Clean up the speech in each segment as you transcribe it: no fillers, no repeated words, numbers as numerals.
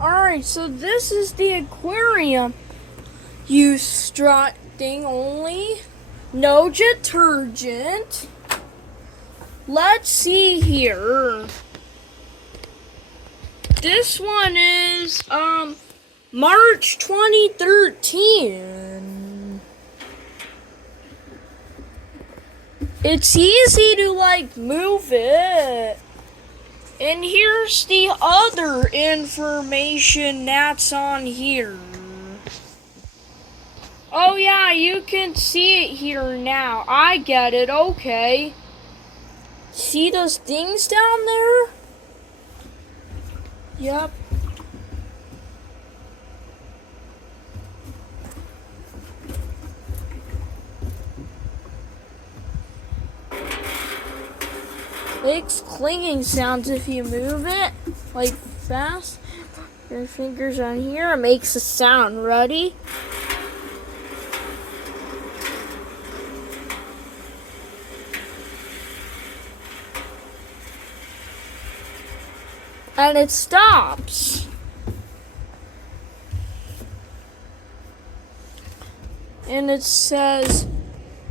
Alright, so this is the aquarium. Use strutting only. No detergent. Let's see here. This one is March 2013. It's easy to move it. And here's the other information that's on here. Oh yeah, you can see it here now. I get it, okay. See those things down there? Yep. Makes clinging sounds if you move it, fast. Your fingers on here, it makes a sound. Ready? And it stops. And it says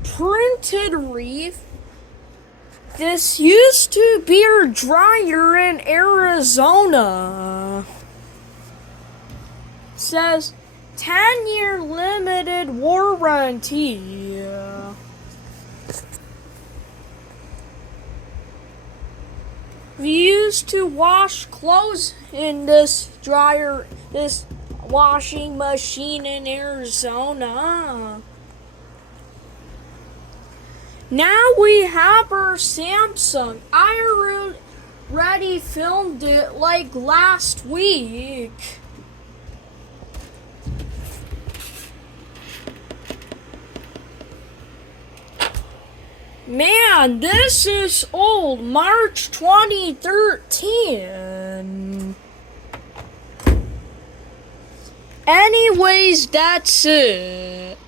printed reef. This used to be a dryer in Arizona. It says 10-year limited warranty. We used to wash clothes in this dryer, this washing machine in Arizona. Now we have our Samsung. I already filmed it last week. Man, this is old, March 2013. Anyways, that's it.